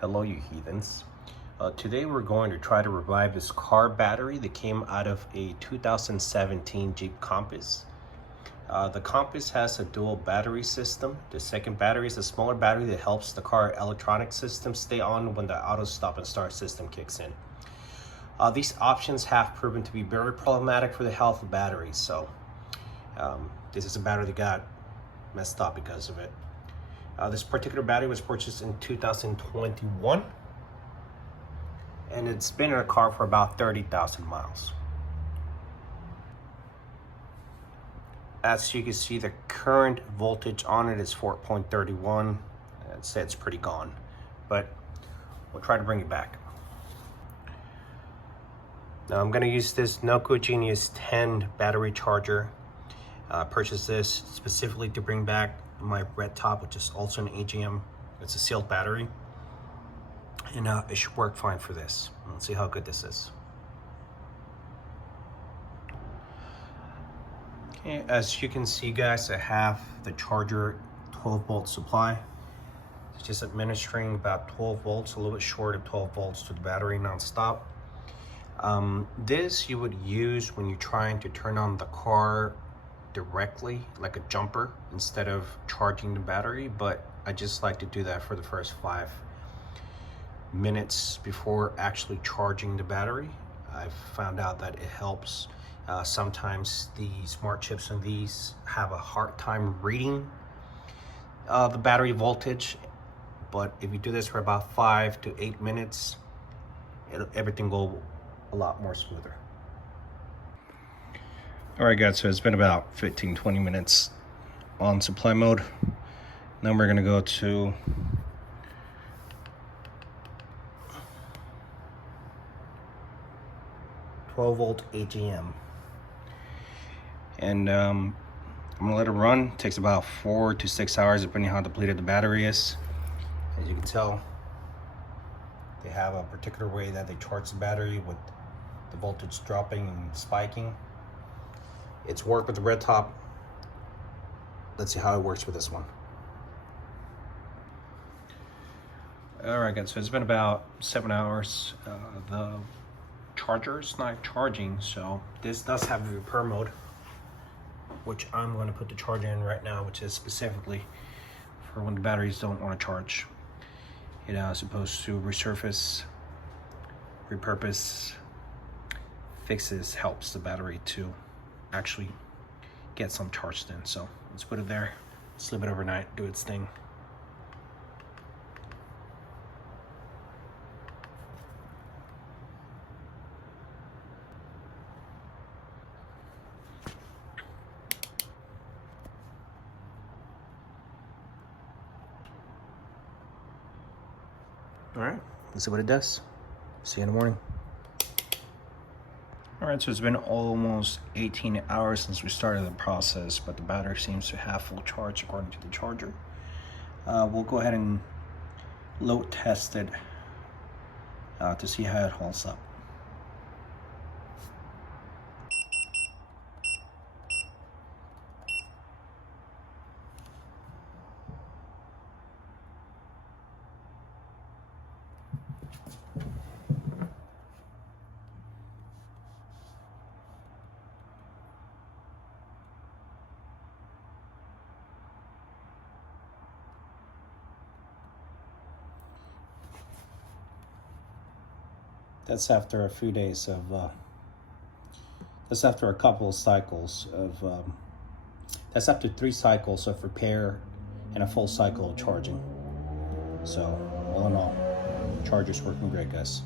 Hello, you heathens. Today we're going to try to revive this car battery that came out of a 2017 Jeep Compass. The Compass has a dual battery system. The second battery is a smaller battery that helps the car electronic system stay on when the auto stop and start system kicks in. These options have proven to be very problematic for the health of batteries, so this is a battery that got messed up because of it. This particular battery was purchased in 2021 and it's been in a car for about 30,000 miles. As you can see, the current voltage on it is 4.31. It's pretty gone, but we'll try to bring it back. Now I'm going to use this NOCO Genius 10 battery charger. Purchased this specifically to bring back my red top, which is also an AGM. It's a sealed battery, and it should work fine for this. Let's see how good this is. Okay, as you can see, guys, I have the charger 12-volt supply. It's just administering about 12 volts, a little bit short of 12 volts to the battery non-stop. This you would use when you're trying to turn on the car directly, like a jumper, instead of charging the battery, but I just like to do that for the first 5 minutes before actually charging the battery. I've found out that it helps. Sometimes the smart chips on these have a hard time reading the battery voltage, but if you do this for about 5 to 8 minutes, everything will go a lot more smoother. Alright guys, so it's been about 15-20 minutes on supply mode. Then we're gonna go to volt AGM. And I'm gonna let it run. It takes about 4 to 6 hours depending on how depleted the battery is. As you can tell, they have a particular way that they charge the battery with the voltage dropping and spiking. It's worked with the red top. Let's see how it works with this one. Alright guys, so it's been about 7 hours. The charger is not charging, so this does have a repair mode, which I'm going to put the charger in right now, which is specifically for when the batteries don't want to charge. It is supposed to resurface, repurpose, fixes, helps the battery to actually get some charged in. So let's put it there, let's leave it overnight, do its thing. All right, let's see what it does. See you in the morning. All right, so it's been almost 18 hours since we started the process, but the battery seems to have full charge according to the charger. We'll go ahead and load test it to see how it holds up. That's after a few days of, that's after a couple of cycles of, that's after 3 cycles of repair and a full cycle of charging. So all in all, charger's working great, guys.